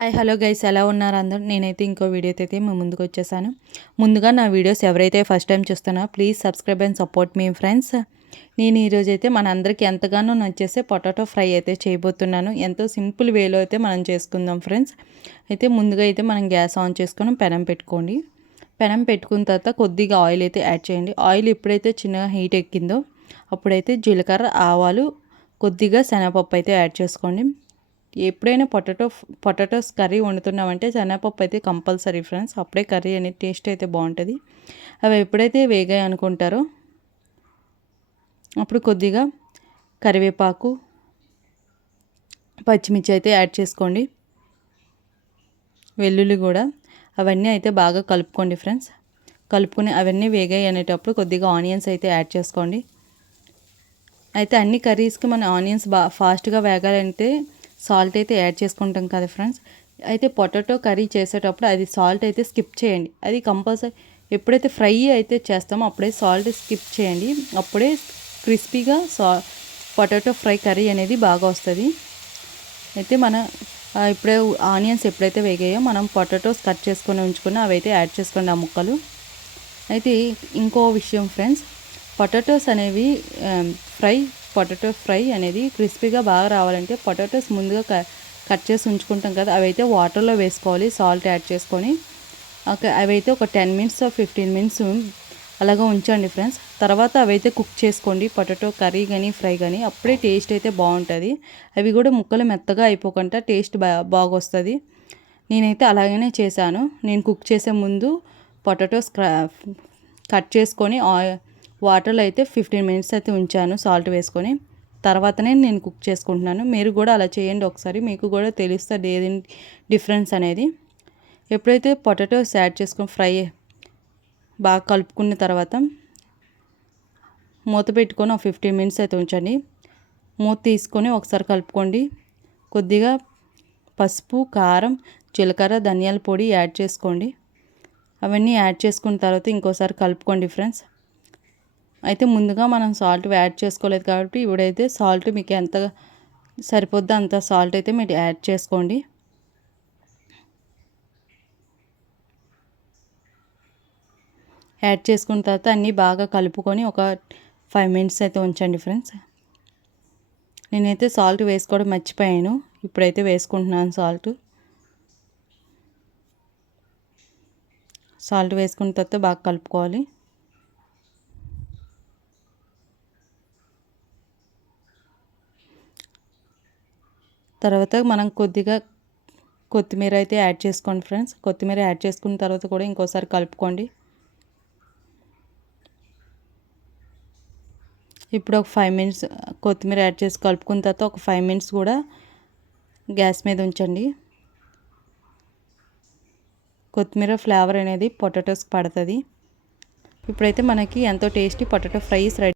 Hi hello guys, ఎలా ఉన్నారు అందరూ? నేనైతే ఇంకో వీడియోతో అయితే మీ ముందుకు వచ్చేసాను. ముందుగా నా వీడియోస్ ఎవరైతే ఫస్ట్ టైం చూస్తున్నారో please subscribe and support me friends. నేను ఈరోజు అయితే మనందరికీ ఎంతగానో నచ్చేసే పొటాటో ఫ్రై అయితే చేయబోతున్నాను. ఎంతో సింపుల్ వేలో అయితే మనం చేసుకుందాం ఫ్రెండ్స్. అయితే ముందుగా అయితే మనం గ్యాస్ ఆన్ చేసుకొని పెనం పెట్టుకోండి. పెనం పెట్టుకున్న తర్వాత కొద్దిగా ఆయిల్ అయితే యాడ్ చేయండి. ఆయిల్ ఎప్పుడైతే చిన్నగా హీట్ ఎక్కిందో అప్పుడైతే జీలకర్ర, ఆవాలు, కొద్దిగా శనగపప్పు అయితే యాడ్ చేసుకోండి. ఎప్పుడైనా పొటాటోస్ కర్రీ వండుతున్నామంటే శనగపప్పు అయితే కంపల్సరీ ఫ్రెండ్స్. అప్పుడే కర్రీ అనేది టేస్ట్ అయితే బాగుంటుంది. అవి ఎప్పుడైతే వేగాయి అనుకుంటారో అప్పుడు కొద్దిగా కరివేపాకు, పచ్చిమిర్చి అయితే యాడ్ చేసుకోండి. వెల్లుల్లి కూడా అవన్నీ అయితే బాగా కలుపుకోండి ఫ్రెండ్స్. కలుపుకుని అవన్నీ వేగాయి అనేటప్పుడు కొద్దిగా ఆనియన్స్ అయితే యాడ్ చేసుకోండి. అయితే అన్ని కర్రీస్కి మన ఆనియన్స్ ఫాస్ట్గా వేగాలంటే సాల్ట్ అయితే యాడ్ చేసుకుంటాం కదా ఫ్రెండ్స్. అయితే పొటాటో కర్రీ చేసేటప్పుడు అది సాల్ట్ అయితే స్కిప్ చేయండి. అది కంపల్సరీ ఎప్పుడైతే ఫ్రై అయితే చేస్తామో అప్పుడే సాల్ట్ స్కిప్ చేయండి. అప్పుడే క్రిస్పీగా పొటాటో ఫ్రై కర్రీ అనేది బాగా వస్తుంది. అయితే ఇప్పుడే ఆనియన్స్ ఎప్పుడైతే వేగాయో మనం పొటాటోస్ కట్ చేసుకొని ఉంచుకుని అవి అయితే యాడ్ చేసుకోండి ఆ ముక్కలు. అయితే ఇంకో విషయం ఫ్రెండ్స్, పొటాటో ఫ్రై అనేది క్రిస్పీగా బాగా రావాలంటే పొటాటోస్ ముందుగా కట్ చేసి ఉంచుకుంటాం కదా, అవి అయితే వాటర్లో వేసుకోవాలి సాల్ట్ యాడ్ చేసుకొని. అవి అయితే ఒక 10 మినిట్స్ 15 మినిట్స్ అలాగా ఉంచండి ఫ్రెండ్స్. తర్వాత అవి అయితే కుక్ చేసుకోండి, పొటాటో కర్రీ కానీ ఫ్రై కానీ. అప్పుడే టేస్ట్ అయితే బాగుంటుంది. అవి కూడా ముక్కలు మెత్తగా అయిపోకుండా టేస్ట్ బాగా వస్తుంది. నేనైతే అలాగనే చేశాను. నేను కుక్ చేసే ముందు పొటాటోస్ కట్ చేసుకొని వాటర్లో అయితే 15 మినిట్స్ అయితే ఉంచాను సాల్ట్ వేసుకొని. తర్వాతనే నేను కుక్ చేసుకుంటున్నాను. మీరు కూడా అలా చేయండి ఒకసారి, మీకు కూడా తెలుస్తుంది ఏది డిఫరెన్స్ అనేది. ఎప్పుడైతే పొటాటోస్ యాడ్ చేసుకొని ఫ్రై బాగా కలుపుకున్న తర్వాత మూత పెట్టుకొని ఒక 15 మినిట్స్ అయితే ఉంచండి. మూత తీసుకొని ఒకసారి కలుపుకోండి. కొద్దిగా పసుపు, కారం, జీలకర్ర, ధనియాల పొడి యాడ్ చేసుకోండి. అవన్నీ యాడ్ చేసుకున్న తర్వాత ఇంకోసారి కలుపుకోండి ఫ్రెండ్స్. అయితే ముందుగా మనం సాల్ట్ యాడ్ చేసుకోలేదు కాబట్టి ఇప్పుడైతే సాల్ట్ మీకు ఎంత సరిపోద్దో అంత సాల్ట్ అయితే మీరు యాడ్ చేసుకోండి. యాడ్ చేసుకున్న తర్వాత అన్నీ బాగా కలుపుకొని ఒక 5 మినిట్స్ అయితే ఉంచండి ఫ్రెండ్స్. నేనైతే సాల్ట్ వేసుకోవడం మర్చిపోయాను, ఇప్పుడైతే వేసుకుంటున్నాను సాల్ట్ వేసుకున్న తర్వాత బాగా కలుపుకోవాలి. తర్వాత మనం కొద్దిగా కొత్తిమీర అయితే యాడ్ చేసుకోండి ఫ్రెండ్స్. కొత్తిమీర యాడ్ చేసుకున్న తర్వాత కూడా ఇంకోసారి కలుపుకోండి. ఇప్పుడు ఒక 5 మినిట్స్ కొత్తిమీర యాడ్ చేసి కలుపుకున్న తర్వాత ఒక 5 మినిట్స్ కూడా గ్యాస్ మీద ఉంచండి. కొత్తిమీర ఫ్లేవర్ అనేది పొటాటోస్కి పడుతుంది. ఇప్పుడైతే మనకి ఎంతో టేస్టీ పొటాటో ఫ్రై రెడీ.